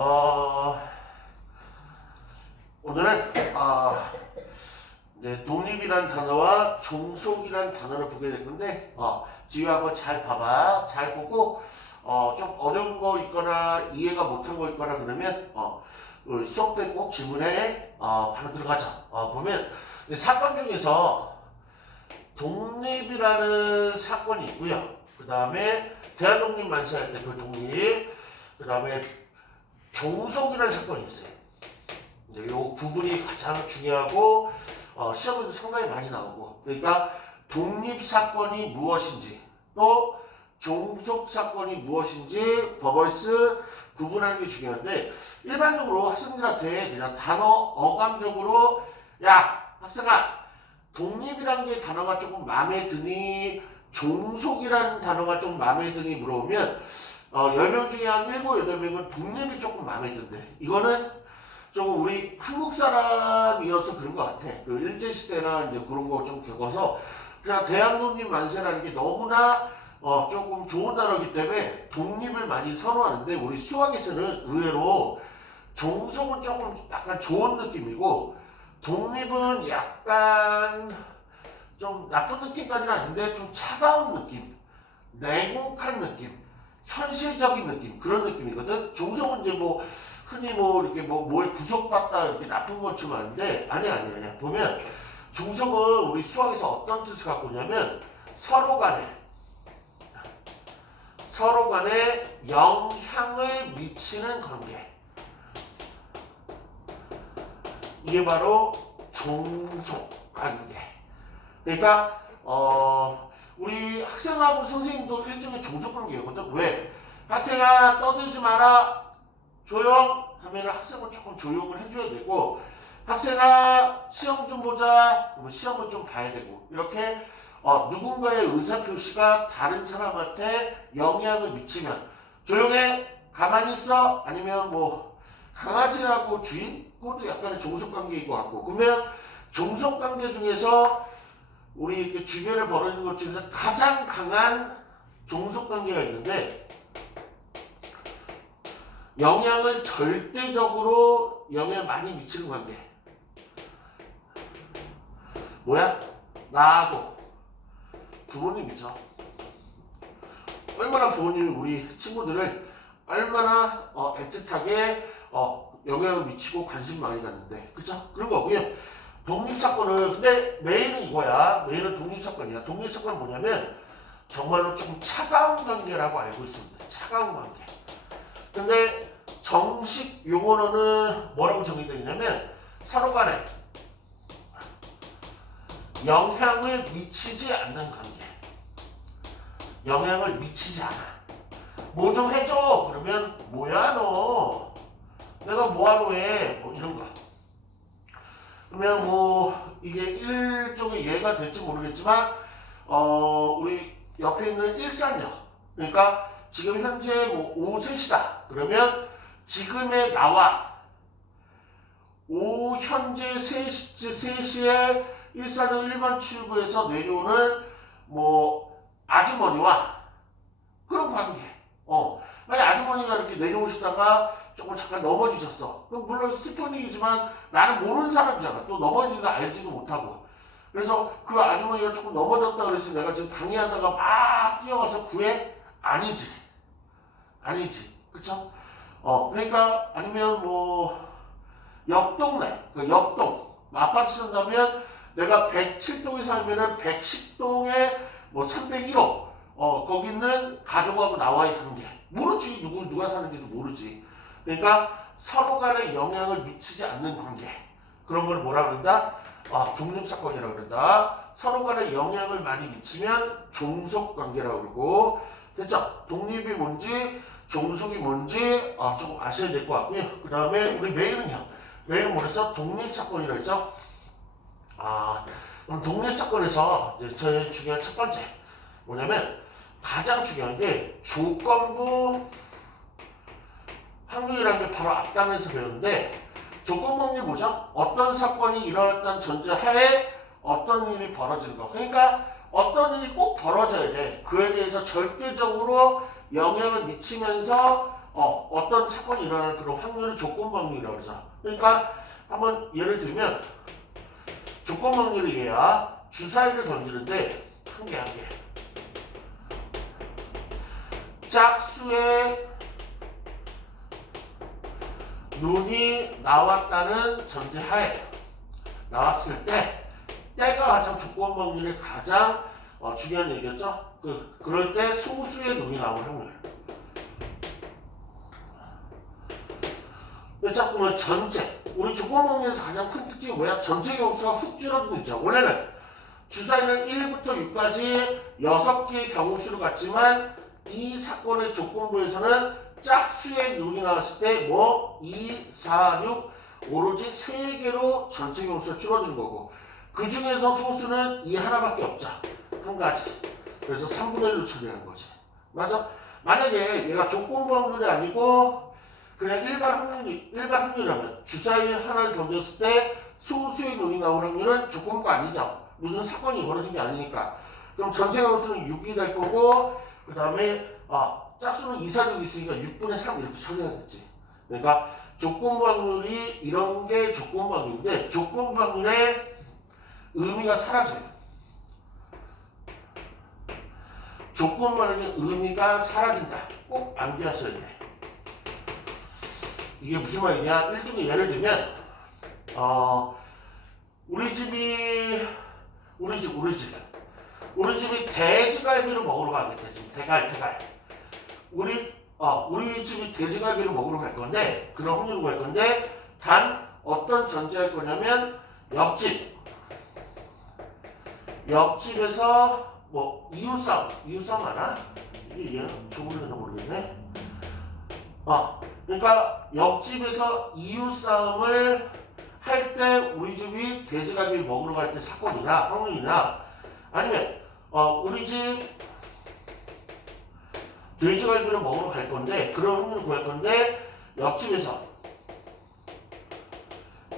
어, 오늘은 이제 독립이란 단어와 종속이란 단어를 보게 될 건데 지금 한번 잘 봐봐. 잘 보고 좀 어려운 거 있거나 이해가 못한 거 있거나 그러면 수업 때 꼭 질문해. 바로 들어가자. 보면 사건 중에서 독립이라는 사건이 있고요. 그 다음에 대한독립 만세할 때 그 독립, 그 다음에 종속이라는 사건이 있어요. 이 구분이 가장 중요하고 시험에도 상당히 많이 나오고, 그러니까 독립 사건이 무엇인지 또 종속 사건이 무엇인지 버벌스 구분하는 게 중요한데, 일반적으로 학생들한테 그냥 단어 어감적으로 야 학생아 독립이란 게 단어가 조금 마음에 드니 종속이라는 단어가 좀 마음에 드니 물어보면 10명 중에 한 7, 8명은 독립이 조금 마음에 든대. 이거는 조금 우리 한국 사람이어서 그런 것 같아. 그 일제시대나 이제 그런 거 좀 겪어서 그냥 대한독립 만세라는 게 너무나 조금 좋은 단어이기 때문에 독립을 많이 선호하는데, 우리 수학에서는 의외로 종속은 조금 약간 좋은 느낌이고 독립은 약간 좀 나쁜 느낌까지는 아닌데 좀 차가운 느낌, 냉혹한 느낌, 현실적인 느낌, 그런 느낌이거든. 종속은 이제 뭐 흔히 뭐 이렇게 뭐에 구속받다 이렇게 나쁜 것처럼 하는데 아니야. 보면 종속은 우리 수학에서 어떤 뜻을 갖고 있냐면 서로 간에 영향을 미치는 관계. 이게 바로 종속 관계. 그러니까 우리 학생하고 선생님도 일종의 종속 관계거든. 왜? 학생아 떠들지 마라, 조용 하면 학생은 조금 조용을 해줘야 되고, 학생아 시험 좀 보자 그러면 시험은 좀 봐야 되고, 이렇게 누군가의 의사표시가 다른 사람한테 영향을 미치면 조용해 가만히 있어, 아니면 뭐 강아지하고 주인? 그것도 약간의 종속관계인 것 같고. 그러면 종속관계 중에서 우리 이렇게 주변에 벌어지는 것 중에서 가장 강한 종속관계가 있는데, 영향을 절대적으로 영향을 많이 미치는 관계. 뭐야? 나하고 부모님이죠. 얼마나 부모님이 우리 친구들을 얼마나 애틋하게 영향을 미치고 관심 많이 갖는데, 그쵸? 그런 거고요. 독립사건은 근데 메인은 이거야. 메인은 독립사건이야. 독립사건은 뭐냐면 정말로 좀 차가운 관계라고 알고 있습니다. 차가운 관계. 근데 정식 용어로는 뭐라고 정의되어 있냐면 서로 간에 영향을 미치지 않는 관계. 영향을 미치지 않아. 뭐 좀 해줘 그러면 뭐야 너, 내가 뭐하러 해, 뭐 이런 거. 그러면 뭐 이게 일종의 예가 될지 모르겠지만 우리 옆에 있는 일산역, 그러니까 지금 현재 뭐 오후 3시다 그러면 지금의 나와 오후 현재 3시에 일산역 1번 출구에서 내려오는 뭐 아주머니와 그런 관계. 만약 아주머니가 이렇게 내려오시다가 조금 잠깐 넘어지셨어. 그럼 물론 슬픈 일이지만 나는 모르는 사람이잖아. 또 넘어지지도 알지도 못하고. 그래서 그 아주머니가 조금 넘어졌다 그래서 내가 지금 강의하다가 막 뛰어가서 구해? 아니지. 그쵸? 그러니까 아니면 뭐 옆동네, 그 옆동 아파트 쓴다면 내가 107동에 살면은 110동에 뭐 301호 거기 있는 가족하고 나와의 관계. 모르지. 누가 사는지도 모르지. 그러니까 서로 간에 영향을 미치지 않는 관계. 그런 걸 뭐라 그런다? 독립사건이라고 그런다. 서로 간에 영향을 많이 미치면 종속관계라고 그러고. 됐죠? 독립이 뭔지 종속이 뭔지 조금 아셔야 될 것 같고요. 그 다음에 우리 메일은요. 메일은 뭐랬어? 독립사건이라고 했죠? 그럼 독립사건에서 이제 제일 중요한 첫 번째 뭐냐면, 가장 중요한 게 조건부 확률이라는 게 바로 앞단에서 배우는데, 조건부 확률이 뭐죠? 어떤 사건이 일어났다는 전제하에 어떤 일이 벌어지는 거. 그러니까 어떤 일이 꼭 벌어져야 돼. 그에 대해서 절대적으로 영향을 미치면서 어떤 사건이 일어날 그런 확률을 조건 확률이라고 그러죠. 그러니까 한번 예를 들면 조건 확률이 얘야. 주사위를 던지는데 한 개 한 개. 짝수의 눈이 나왔다는 전제하에 나왔을 때 때가 가장 조건 확률이 가장 중요한 얘기였죠. 그럴 때 소수의 눈이 나올 확률. 자, 그러면 전체. 우리 조건 확률에서 가장 큰 특징이 뭐야? 전체 경수가 훅 줄어드는 있죠. 원래는 주사위는 1부터 6까지 6개의 경우수를 갖지만 이 사건의 조건부에서는 짝수의 눈이 나왔을 때 뭐 2, 4, 6 오로지 3개로 전체 경수가 줄어드는 거고 그 중에서 소수는 이 하나밖에 없죠. 한 가지. 그래서 3분의 1로 처리하는 거지. 맞아? 만약에 얘가 조건부 확률이 아니고 그냥 일반 확률이라면 주사위 하나를 던졌을 때 소수의 눈이 나올 확률은 조건부가 아니죠. 무슨 사건이 벌어진 게 아니니까. 그럼 전체 경수는 6이 될 거고 그 다음에 짝수는 2, 4, 6이 있으니까 6분의 3 이렇게 처리하겠지. 그러니까 조건부 확률이 이런 게 조건부 확률인데 조건부 확률의 의미가 사라져요. 조건부 확률의 의미가 사라진다. 꼭 암기하셔야 돼. 이게 무슨 말이냐? 일종의 예를 들면 우리 집이 돼지갈비를 먹으러 가겠다. 지금 대갈. 우리 집이 돼지갈비를 먹으러 갈 건데 그런 확률로 갈 건데 단 어떤 전제할 거냐면 옆집에서 뭐 이웃싸움 하나? 이게 조금이나 모르겠네. 그러니까 옆집에서 이웃싸움을 할 때 우리 집이 돼지갈비 먹으러 갈 때 사건이나 확률이나 아니면 우리 집 돼지갈비를 먹으러 갈 건데 그런 확률을 구할 건데 옆집에서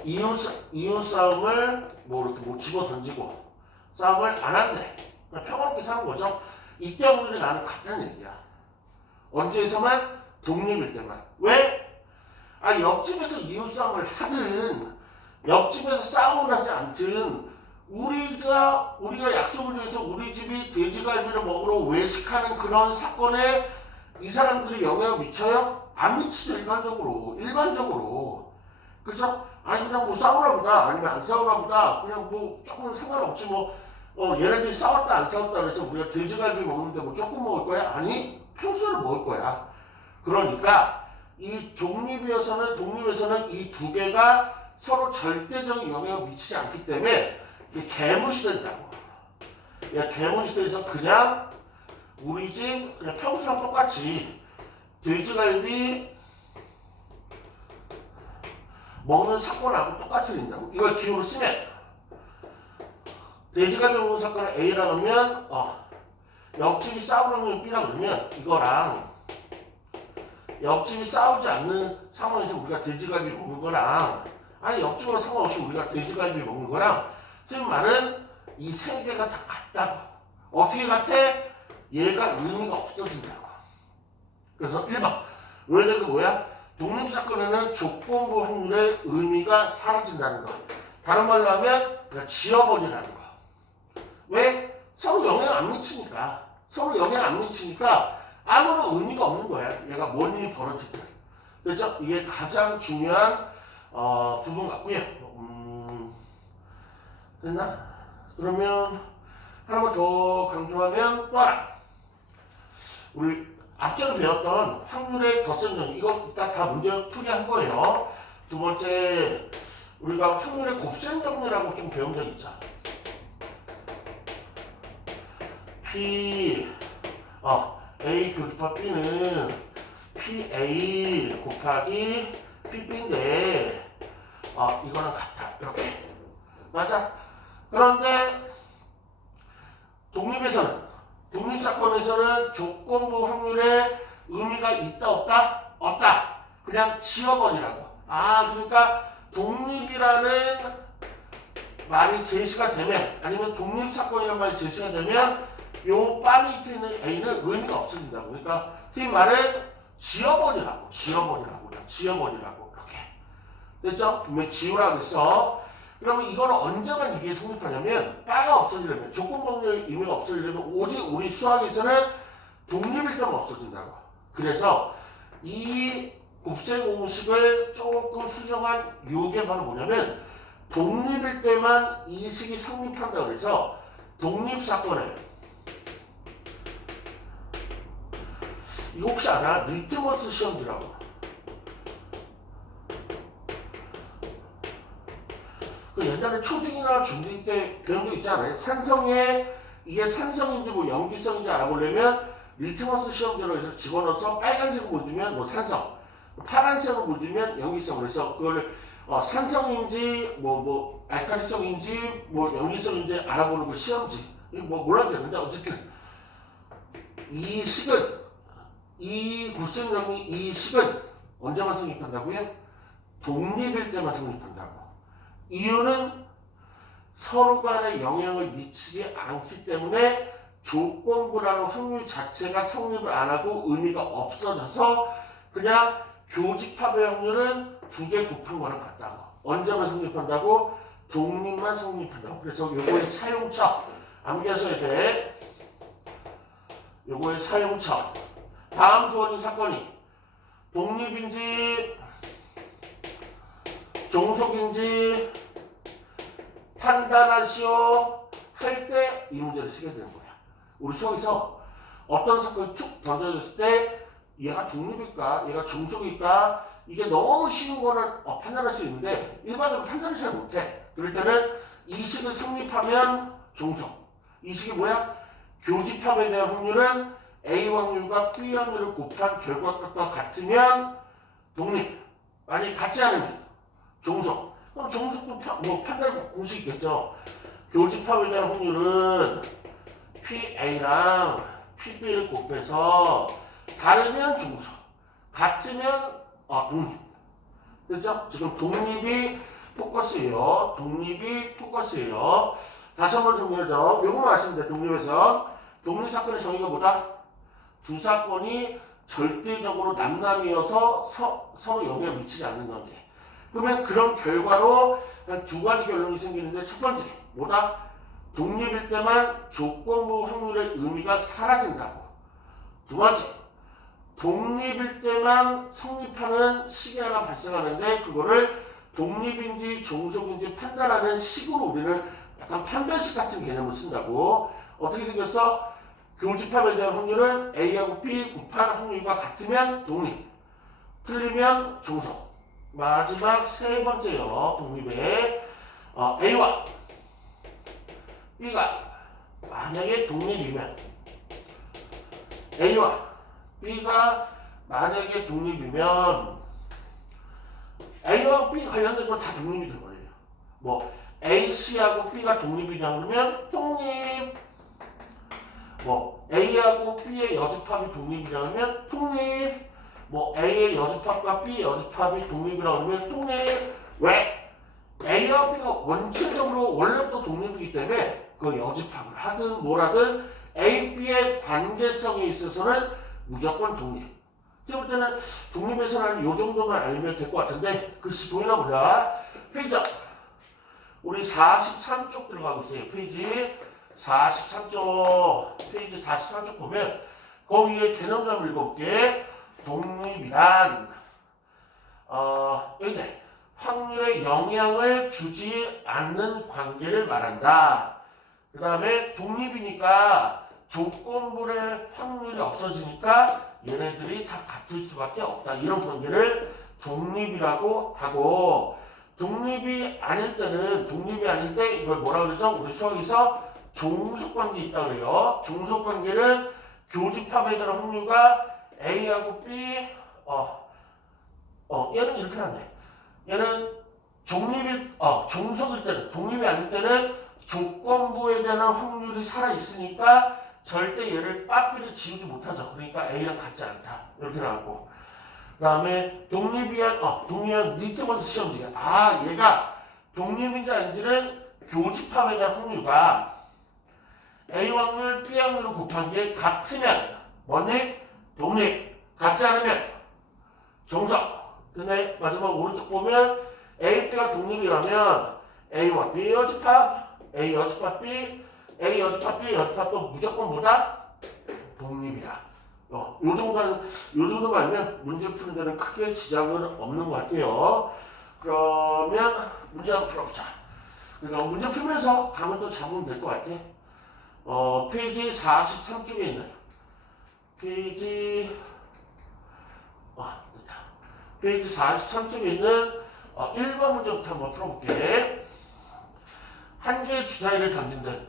이웃 싸움을 뭐 이렇게 뭐 집어 던지고 싸움을 안 한대. 그냥 평화롭게 사는 거죠. 이때 확률이 나는 같다는 얘기야. 언제에서만? 독립일 때만. 왜? 옆집에서 이웃 싸움을 하든 옆집에서 싸움을 하지 않든 우리가 약속을 해서 우리 집이 돼지갈비를 먹으러 외식하는 그런 사건에 이 사람들이 영향을 미쳐요? 안 미치죠. 일반적으로. 그쵸? 그냥 뭐 싸우나 보다 아니면 안 싸우나 보다 그냥 뭐 조금 상관없지 뭐 얘네들이 싸웠다 안 싸웠다 그래서 우리가 돼지갈비 먹는데 뭐 조금 먹을 거야? 아니 평소에는 먹을 거야. 그러니까 이 독립에서는 이 두 개가 서로 절대적인 영향을 미치지 않기 때문에 이게 개무시된다고. 개무시돼서 그냥 우리 집 그냥 평소랑 똑같이 돼지갈비 먹는 사건하고 똑같이 된다고. 이걸 기호로 쓰면 돼지갈비 먹는 사건을 A라고 하면 옆집이 싸우는 B라고 그러면 이거랑 옆집이 싸우지 않는 상황에서 우리가 돼지갈비 먹는 거랑 옆집과 상관없이 우리가 돼지갈비 먹는 거랑 지금 말은 이 세 개가 다 같다고. 어떻게 같아? 얘가 의미가 없어진다고. 그래서 1번 왜냐면 뭐야? 독립사건에는 조건부 확률의 의미가 사라진다는 거. 다른 말로 하면 그냥 지워버리라는 거. 왜? 서로 영향 안 미치니까 아무런 의미가 없는 거야. 얘가 뭔 일이 벌어지든. 그렇죠? 이게 가장 중요한 부분 같고요. 됐나? 그러면 하나만 더 강조하면 또 하나. 우리 앞전에 배웠던 확률의 덧셈정 이거 이따 다 문제 풀이한 거예요. 두 번째 우리가 확률의 곱셈정리라고 좀 배운 적 있죠. P A 교집합 B는 PA 곱하기 PB인데 이거랑 같아. 이렇게. 맞아? 그런데 독립사건에서는 조건부 확률에 의미가 있다 없다? 없다. 그냥 지워버리라고. 그러니까 독립이라는 말이 제시가 되면 아니면 독립사건이라는 말이 제시가 되면 요 바 밑에 있는 A는 의미가 없어진다고. 그러니까 이 말은 지워버리라고 이렇게 됐죠? 분명히 지우라고 했어. 그러면 이거는 언제만 이게 성립하냐면 바가 없어지려면 조건복리의 의미가 없어지려면 오직 우리 수학에서는 독립일 때만 없어진다고. 그래서 이 곱셈 공식을 조금 수정한 요게 바로 뭐냐면 독립일 때만 이 식이 성립한다 그래서 독립사건에 이거 혹시 알아? 리트머스 시험지라고. 그 옛날에 초딩이나 중딩 때 배운 적 있지 않아요? 산성에 이게 산성인지 뭐 염기성인지 알아보려면 리트머스 시험지로 해서 집어넣어서 빨간색을 묻으면 뭐 산성, 파란색을 묻으면 염기성. 그래서 그걸 산성인지 뭐 알칼리성인지 뭐 염기성인지 알아보는 그 시험지. 뭐 몰라도 되는데 어쨌든 이 식은 이 곱셈령이 이 식은 언제만 성립한다고요? 독립일 때만 성립한다고. 이유는 서로 간에 영향을 미치지 않기 때문에 조건부라는 확률 자체가 성립을 안 하고 의미가 없어져서 그냥 교집합의 확률은 두 개 곱한 거랑 같다고. 언제만 성립한다고? 독립만 성립한다고. 그래서 요거의 사용처 암기하셔야 돼. 요거의 사용처. 다음 주어진 사건이 독립인지 종속인지 판단하시오 할 때 이 문제를 쓰게 되는 거야. 우리 수학에서 어떤 사건이 쭉 던져졌을 때 얘가 독립일까 얘가 종속일까 이게 너무 쉬운 거는 판단할 수 있는데 일반적으로 판단을 잘 못해. 그럴 때는 이 식을 성립하면 종속. 이 식이 뭐야? 교집합에 대한 확률은 A 확률과 B 확률을 곱한 결과값과 같으면 독립. 만약에 같지 않으면 종속. 그럼 종속도 뭐 판단 공식이 있겠죠. 교집합에 대한 확률은 PA랑 PB를 곱해서 다르면 종속, 같으면 독립. 됐죠? 지금 독립이 포커스예요. 독립이 포커스예요. 다시 한번 정리하죠. 요것만 아시면 돼. 독립에서 독립사건의 정의가 뭐다? 두 사건이 절대적으로 남남이어서 서로 영향을 미치지 않는 관계. 그러면 그런 결과로 한 두 가지 결론이 생기는데 첫 번째 뭐다? 독립일 때만 조건부 확률의 의미가 사라진다고. 두 번째 독립일 때만 성립하는 식이 하나 발생하는데 그거를 독립인지 종속인지 판단하는 식으로 우리는 약간 판별식 같은 개념을 쓴다고. 어떻게 생겼어? 교집합에 대한 확률은 A하고 B 곱한 확률과 같으면 독립, 틀리면 종속. 마지막 세 번째요. 독립에 A와 B가 만약에 독립이면 A와 B가 만약에 독립이면 A와 B 관련된 건 다 독립이 되거든요. 뭐 A, C하고 B가 독립이냐 그러면 독립. 뭐 A하고 B의 여집합이 독립이냐 그러면 독립. 뭐 A의 여집합과 B의 여집합이 독립이라고 그러면 독립. 왜? A와 B가 원칙적으로 원래부터 독립이기 때문에 그 여집합을 하든 뭐라든 A, B의 관계성에 있어서는 무조건 독립. 제가 볼 때는 독립에서는 요 정도만 알면 될 것 같은데 글씨 보이나 몰라. 페이지 우리 43쪽 들어가고 있어요. 페이지 43쪽 페이지 43쪽 보면 거기에 개념 좀 읽어볼게. 독립이란 여기네. 확률에 영향을 주지 않는 관계를 말한다. 그 다음에 독립이니까 조건부의 확률이 없어지니까 얘네들이 다 같을 수밖에 없다. 이런 관계를 독립이라고 하고 독립이 아닐 때 이걸 뭐라 그러죠? 우리 수학에서 종속관계 있다 그래요. 종속관계는 교집합에 대한 확률과 A하고 B 얘는 이렇게 하네. 얘는 종속일 때는 독립이 아닐 때는 조건부에 대한 확률이 살아있으니까 절대 얘를 빠삐를 지우지 못하죠. 그러니까 A랑 같지 않다. 이렇게 나왔고 그 다음에 독립이한 리트머스 시험지. 얘가 독립인지 아닌지는 교집합에 대한 확률과 A 확률, B 확률을 곱한 게 같으면 뭐니? 독립. 같지 않으면 정석. 근데 마지막 오른쪽 보면 A, B가 독립이라면 A와 B 여집합, A 여집합 B, A 여집합 B 여집합도 무조건 뭐다? 독립이다. 요 정도만 알면 문제 푸는 데는 크게 지장은 없는 것 같아요. 그러면 문제 한번 풀어보자. 그러니까 문제 풀면서 감을 또 잡으면 될 것 같아. 페이지 43쪽에 있는 페이지 됐다. 페이지 43쪽에 있는 1번 문제부터 한번 풀어볼게. 한 개의 주사위를 던진대.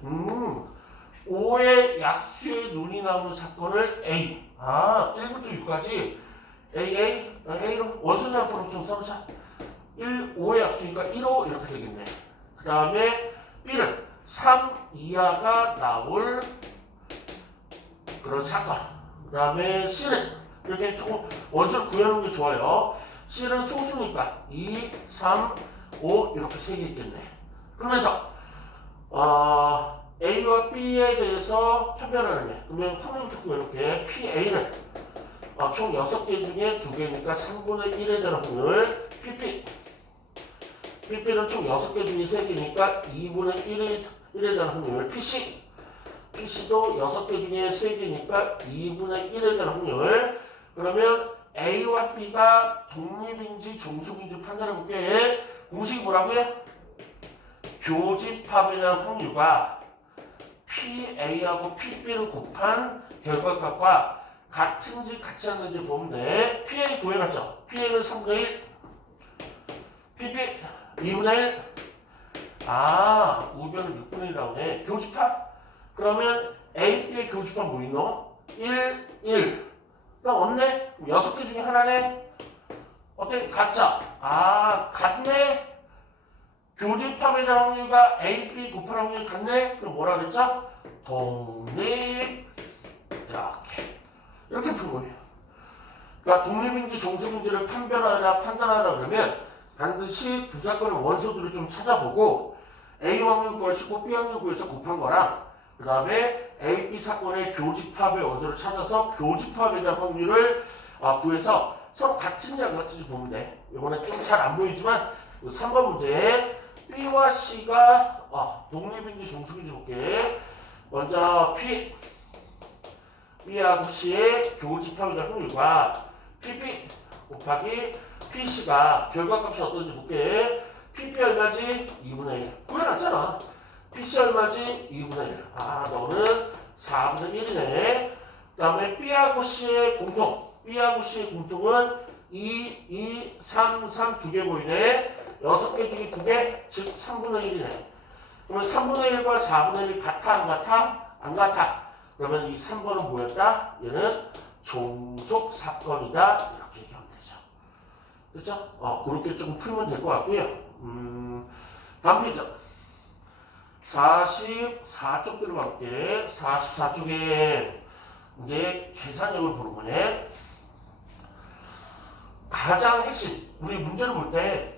5의 약수의 눈이 나오는 사건을 A. 1부터 6까지 A로 원순량법으로 좀 써보자. 5의 약수니까 1호 이렇게 되겠네. 그 다음에 B는 3 이하가 나올 그런 사건. 그 다음에 C는 이렇게 조금 원수를 구해놓는 게 좋아요. C는 소수니까 2, 3, 5 이렇게 세 개 있겠네. 그러면서 A와 B에 대해서 판별하는 게. 그러면 화면부터 이렇게 PA는 총 6개 중에 2개니까 3분의 1에 대한 확률 PP는 총 6개 중에 3개니까 2분의 1에 대한 확률 PC도 6개 중에 3개니까 2분의 1에 대한 확률. 그러면 A와 B가 독립인지 종속인지 판단해볼게. 공식이 뭐라고요? 교집합에 대한 확률과 PA하고 PB를 곱한 결과값과 같은지 같지 않는지 보면 돼. PA 구해놨죠? PA는 3분의 1, PP 2분의 1. 우변은 6분의 1 나오네. 교집합? 그러면 A, B의 교집합 뭐 있노? 1, 1. 나 없네? 6개 중에 하나네? 어때? 같자? 같네? 교집합에 대한 확률과 A, B 곱할 확률이 같네? 그럼 뭐라 그랬죠? 독립. 이렇게 푼 거예요. 그러니까 독립인지 종속인지를 판단하라 그러면 반드시 두 사건의 원소들을 좀 찾아보고 A 확률 구하시고 B 확률 구해서 곱한 거랑 그 다음에 A, B 사건의 교집합의 원소를 찾아서 교집합에 대한 확률을 구해서 서로 같은지 안 같은지 보면 돼. 이번에 좀 잘 안 보이지만 3번 문제 B와 C가 독립인지 종속인지 볼게. 먼저 B하고 C의 교집합에 대한 확률과 PP 곱하기 PC가 결과값이 어떤지 볼게. PP 얼마지? 2분의 1. 구해놨잖아. PC 얼마지? 2분의 1. 너는 4분의 1이네. 그 다음에 B하고 C의 공통은 2, 2, 3, 3 두 개 보이네. 6개 중에 2개, 즉 3분의 1이네. 그러면 3분의 1과 4분의 1이 같아, 안 같아? 안 같아. 그러면 이 3번은 뭐였다? 얘는 종속 사건이다. 이렇게 얘기하면 되죠. 그렇죠? 그렇게 조금 풀면 될 것 같고요. 다음 페이지 44쪽 들어갈게. 44쪽에 이제 계산력을 보는 거네. 가장 핵심, 우리 문제를 볼 때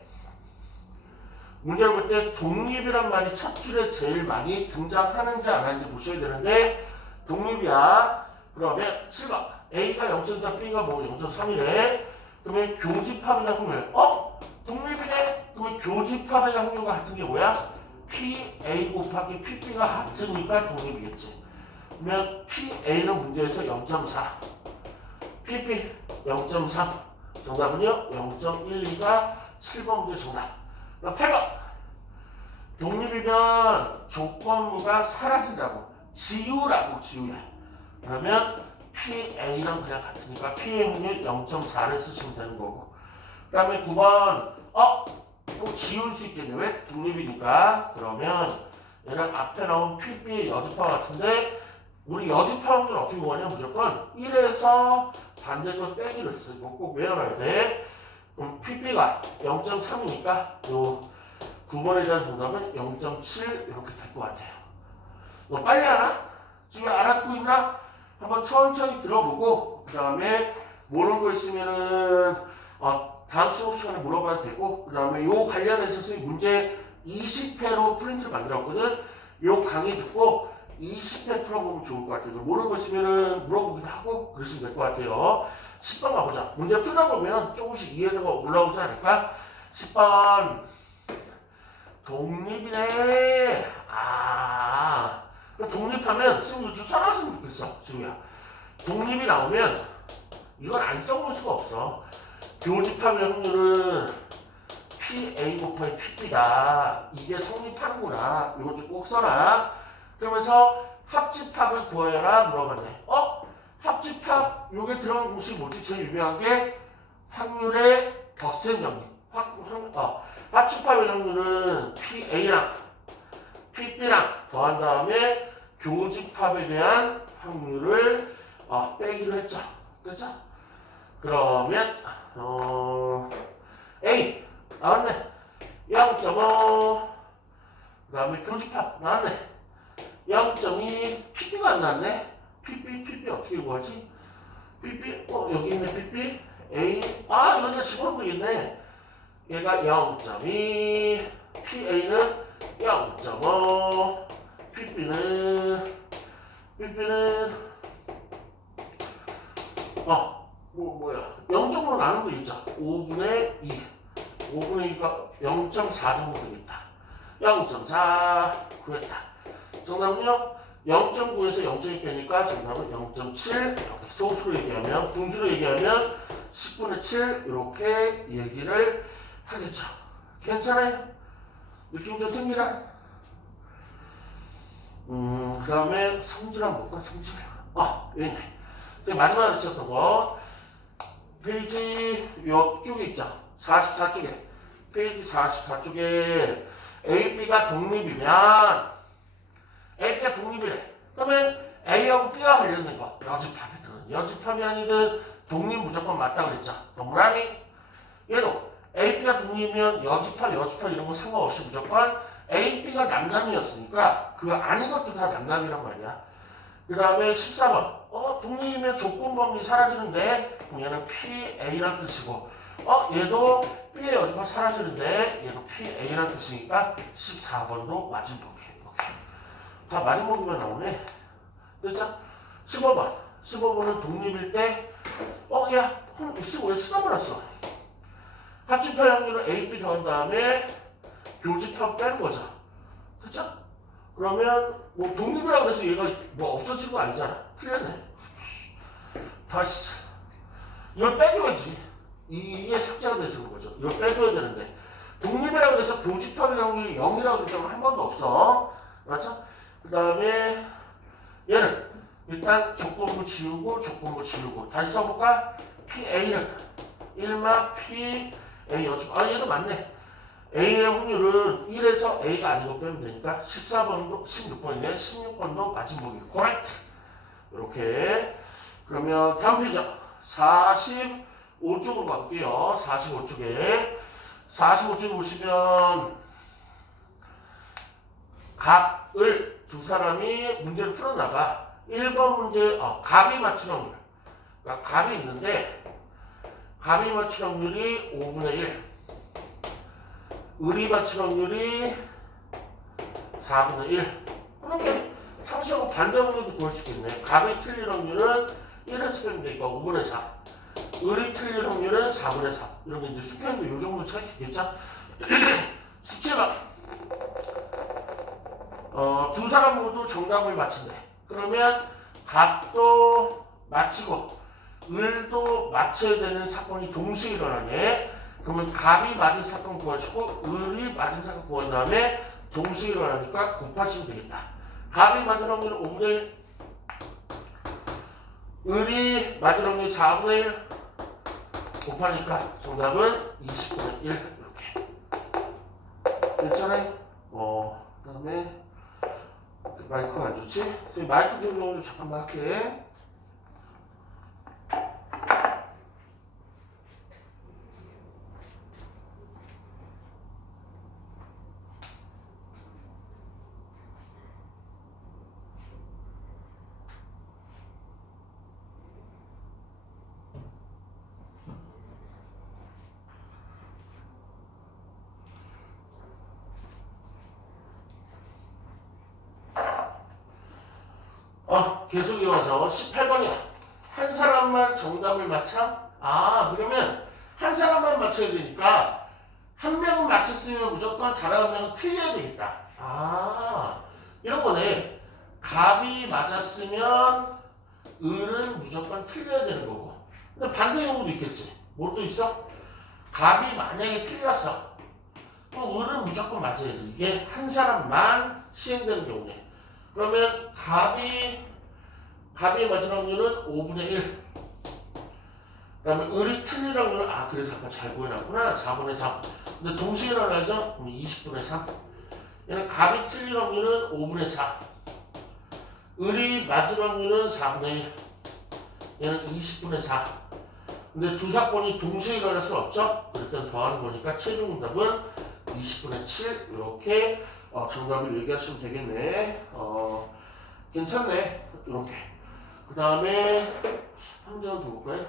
독립이란 말이 첫 줄에 제일 많이 등장하는지 안 하는지 보셔야 되는데 독립이야. 그러면 7번 A가 0.4, B가 0.3이래. 그러면 교집합의 확률 독립이네. 그러면 교집합의 확률과 같은 게 뭐야? PA 곱하기 PB가 같으니까 독립이겠지. 그러면 PA는 문제에서 0.4, PP 0.3. 정답은요 0.12가 7번 문제 정답. 그럼 8번 독립이면 조건부가 사라진다고. 지우야. 그러면 PA랑 그냥 같으니까 PA 확률 0.4를 쓰시면 되는 거고. 그 다음에 9번 또 지울 수 있겠네. 왜? 독립이니까. 그러면 얘는 앞에 나온 PB의 여집합 같은데 우리 여집합 확률 어떻게 구하냐? 무조건 1에서 반대로 빼기를 쓰고 꼭 외워놔야 돼. 그럼 PB가 0.3이니까 요 9번에 대한 정답은 0.7 이렇게 될 것 같아요. 너 빨리 하나? 지금 알아듣고 있나? 한번 천천히 들어보고 그 다음에 모르는 거 있으면은 다음 수업 시간에 물어봐도 되고 그 다음에 요 관련해서 문제 20회로 프린트를 만들었거든. 요 강의 듣고 20회 풀어보면 좋을 것 같아요. 모르는 거 있으면은 물어보기도 하고 그러시면 될 것 같아요. 10번 가보자. 문제 풀다 보면 조금씩 이해도가 올라오지 않을까? 10번 독립이네. 아, 독립하면 지금 좀 써놨으면 좋겠어. 지우야. 독립이 나오면 이건 안 써볼 수가 없어. 교집합의 확률은 PA 곱하기 PB다. 이게 성립하는구나. 이거 좀 꼭 써라. 그러면서 합집합을 구해라 물어봤네. 합집합 요게 들어간 곳이 뭐지? 제일 유명한 게 확률의 덧셈 정리. 합집합의 확률은 PA랑 PB랑 더한 다음에 교집합에 대한 확률을 빼기로 했죠. 됐죠? 그러면 A 나왔네. 0.5 그 다음에 교집합 나왔네. 0.2 PB가 안 나왔네. PP 어떻게 구하지? PP 여기 있네. PP A 여기다 집어넣으면 되겠네. 얘가 0.2 PA는 0.5 PB는 뭐야 0.5로 나눈 거 있죠. 5분의 2 5분의 2가 0.4 정도 되겠다. 0.4 구했다. 정답은요 0.9에서 0.2 빼니까 정답은 0.7 이렇게 소수로 얘기하면 분수로 얘기하면 10분의 7 이렇게 얘기를 하겠죠. 괜찮아요? 느낌 좀 생기나? 그 다음에 성질 한번 볼까? 성질 여기 있네. 제가 마지막으로 쳤던 거 페이지 옆쪽에 있죠. 44쪽에 페이지 44쪽에 AB가 독립이면 AB가 독립이래. 그러면 A하고 B가 관련된 거 여집합이든 여집합이 아니든 독립 무조건 맞다 그랬죠. 동그라미 얘도 AB가 독립이면 여집합 이런 거 상관없이 무조건 AB가 남남이었으니까 그 아닌 것도 다 남남이란 말이야. 그 다음에 14번 독립이면 조건범위 사라지는데 그럼 얘는 PA란 뜻이고 얘도 B의 여집합 사라지는데 얘도 PA란 뜻이니까 14번도 맞은복이에요. 이렇게 다 맞은복이만 나오네. 됐죠? 15번은 독립일 때 야 X 왜 쓰다 말았어. 합집합 확률을 A, B 더한 다음에 교집합 빼는 거죠. 됐죠? 그러면 뭐 독립이라고 해서 얘가 뭐 없어진 거 아니잖아. 틀렸네. 다시 이걸 빼줘야지. 이게 삭제가 돼서 그런 거죠. 이걸 빼줘야 되는데 독립이라고 해서 교집합의 확률이 0이라고 했던 건 한 번도 없어. 맞죠? 그 다음에 얘는 일단 조건부 지우고 다시 써볼까? PA는 1마 PA 여집합 얘도 맞네. A의 확률은 1에서 A가 아닌 거 빼면 되니까 14번도 16번이네. 16번도 맞은복이 correct. 이렇게 그러면 다음 페이지죠. 45쪽으로 갈게요. 45쪽에 보시면 값을 두 사람이 문제를 풀어나가 1번 문제 값이 맞춘 확률 그러니까 값이 있는데 값이 맞춘 확률이 5분의 1 을이 맞춘 확률이 4분의 1 그러면 상식하고 반대 확률도 구할 수 있겠네. 값이 틀릴 확률은 1에서 빼면 되니까 5분의 4 을이 틀릴 확률은 4분의 4 이런 게 이제 수평도 이 정도 찾을 수 있겠죠? 17번 두 사람 모두 정답을 맞힌대. 그러면 값도 맞히고 을도 맞춰야 되는 사건이 동시에 일어나네. 그러면 값이 맞은 사건 구하시고 을이 맞은 사건 구한 다음에 동시에 일어나니까 곱하시면 되겠다. 값이 맞은 확률은 5분의 1 을이 맞은 확률이 4분의 1 곱하니까 정답은 20분의 1 이렇게 됐잖아요. 그 다음에 마이크가 안 좋지? 선생님 마이크 조정 좀 잠깐만 할게. 계속 이어서 18번이야. 한 사람만 정답을 맞춰? 그러면 한 사람만 맞춰야 되니까 한 명은 맞췄으면 무조건 다른 한 명은 틀려야 되겠다. 이런 거네. 갑이 맞았으면 을은 무조건 틀려야 되는 거고. 근데 반대 경우도 있겠지. 뭐 또 있어? 갑이 만약에 틀렸어. 그럼 을은 무조건 맞아야 돼. 이게 한 사람만 시행되는 경우네. 그러면 갑이 맞을 확률은 5분의 1. 그 다음에 을이 틀릴 확률은 그래서 아까 잘 구해놨구나. 4분의 3. 근데 동시에 일어나죠? 그럼 20분의 3. 얘는 갑이 틀릴 확률은 5분의 4. 을이 맞을 확률은 4분의 1. 얘는 20분의 4. 근데 두 사건이 동시에 일어날 수 없죠? 그럴 땐 더하는 거니까 최종 답은 20분의 7. 이렇게 정답을 얘기하시면 되겠네. 괜찮네. 이렇게. 그 다음에 한 문제 더 볼까요?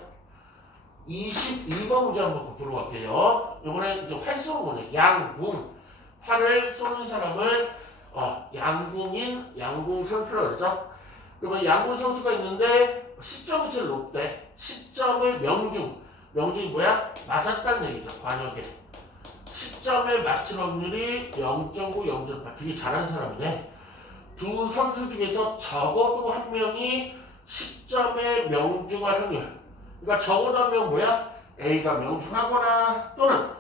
22번 문제 한번 보러 갈게요. 이번에 이제 활 쏘는 거네. 양궁. 활을 쏘는 사람을 양궁 선수라고 그러죠. 그러면 양궁 선수가 있는데 10점이 제일 높대. 10점을 명중이 뭐야? 맞았다는 얘기죠. 관역에. 10점을 맞힌 확률이 0.9, 0.8. 되게 잘하는 사람이네. 두 선수 중에서 적어도 한 명이 10점에 명중할 확률. 그러니까 적어도 한 명은 뭐야? A가 명중하거나 또는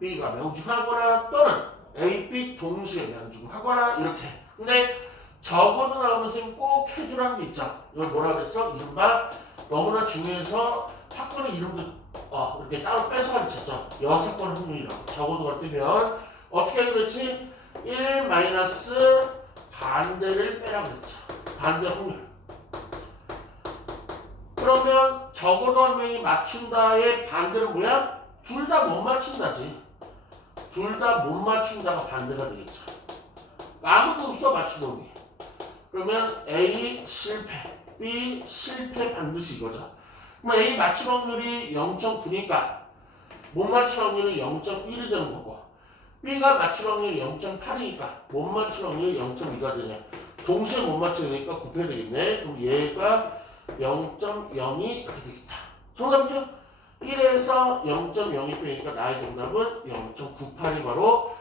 B가 명중하거나 또는 A, B 동시에 명중하거나 이렇게. 근데 적어도 나오는 선생님 꼭 해주라는 게 있죠. 이걸 뭐라 그랬어? 이른바 너무나 중요해서 학교는 이름도 이렇게 따로 빼서 가르쳤죠. 6번 확률이라고. 적어도가 뜨면 어떻게 하기로 했지? 1 마이너스 반대를 빼라고 했죠. 반대 확률. 그러면 적어도 한 명이 맞춘다의 반대는 뭐야? 둘 다 못 맞춘다지. 둘 다 못 맞춘다가 반대가 되겠죠. 아무도 없어 맞춘 놈이. 그러면 A 실패, B 실패 반드시 이거죠. 그럼 A 맞출 확률이 0.9니까 못 맞출 확률이 0.1이 되는 거고, B가 맞출 확률이 0.8이니까 못 맞출 확률이 0.2가 되냐. 동시에 못 맞춰야 되니까 곱해야 되겠네. 그럼 얘가 0.02 이렇게 되겠다. 정답은요? 1에서 0.02 빼니까 나의 정답은 0.98이 바로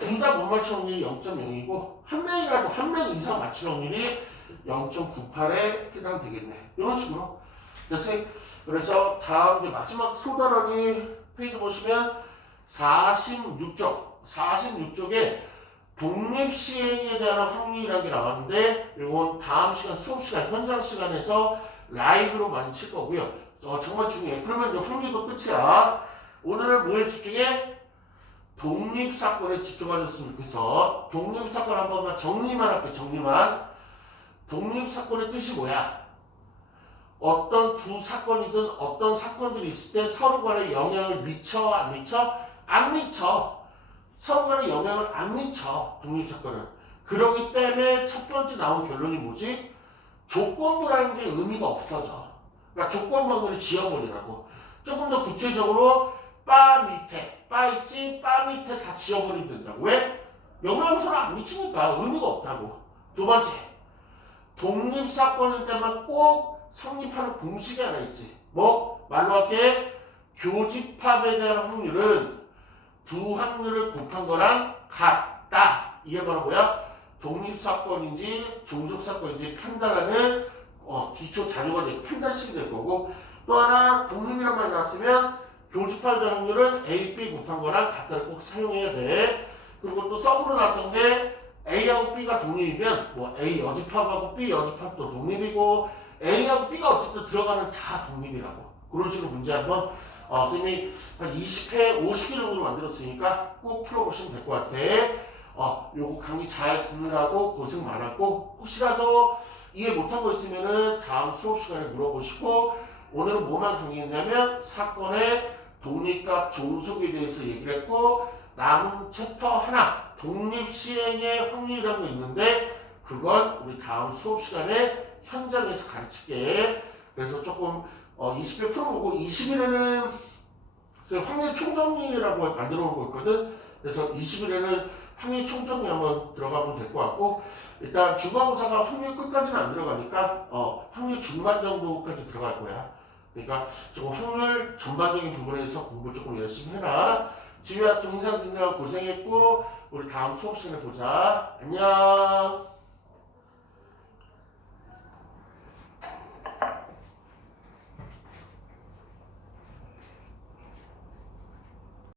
둘 다 못 맞출 확률이 0.0이고 한 명이라도 한 명 이상 맞출 확률이 0.98에 해당되겠네. 이런 식으로. 그래서 다음 마지막 소단원이 페이지 보시면 46쪽에 독립시행에 대한 확률이라는 게 나왔는데 이건 다음 시간 수업시간 현장 시간에서 라이브로 많이 칠 거고요. 정말 중요해. 그러면 이제 확률도 끝이야. 오늘은 뭐에 집중해? 독립사건에 집중하셨으면 좋겠어. 독립사건 한 번만 정리만 할게. 독립사건의 뜻이 뭐야? 어떤 두 사건이든 어떤 사건들이 있을 때 서로 간에 영향을 미쳐 안 미쳐? 안 미쳐. 서로 간에 영향을 안 미쳐. 독립사건은. 그러기 때문에 첫 번째 나온 결론이 뭐지? 조건부라는 게 의미가 없어져. 그러니까 조건부를 지어버리라고. 조금 더 구체적으로 바 밑에, 바 있지? 바 밑에 다 지어버리면 된다고. 왜? 영향을 서로 안 미치니까 의미가 없다고. 두 번째, 독립사건일 때만 꼭 성립하는 공식이 하나 있지. 뭐? 말로 할게. 교집합에 대한 확률은 두 확률을 곱한 거랑 같다. 이게 바로 뭐야? 독립사건인지 종속사건인지 판단하는 기초 자료가 되고 판단식이 될 거고, 또 하나 독립이란 말이 나왔으면 교집합에 대한 확률은 A, B 곱한 거랑 같다를 꼭 사용해야 돼. 그리고 또 서브로 나왔던 게 A하고 B가 독립이면 뭐 A 여집합하고 B 여집합도 독립이고 A하고 B가 어쨌든 들어가는 다 독립이라고. 그런 식으로 문제 한번 선생님이 한 20회, 50개 정도 만들었으니까 꼭 풀어보시면 될 것 같아. 요거 강의 잘 듣느라고 고생 많았고 혹시라도 이해 못한 거 있으면은 다음 수업 시간에 물어보시고, 오늘은 뭐만 강의했냐면 사건의 독립과 종속에 대해서 얘기를 했고, 남은 챕터 하나 독립시행의 확률이라는 거 있는데 그건 우리 다음 수업 시간에 현장에서 가르칠게. 그래서 조금 20회 풀어보고 20일에는 확률 총정리라고 만들어 놓은 거 있거든. 그래서 20일에는 확률 총정리 한번 들어가면 될 것 같고 일단 중간고사가 확률 끝까지는 안 들어가니까 확률 중반 정도까지 들어갈 거야. 그러니까 조금 확률 전반적인 부분에서 공부 조금 열심히 해라. 지휘와 동상 듣느라 고생했고 우리 다음 수업 시간에 보자. 안녕.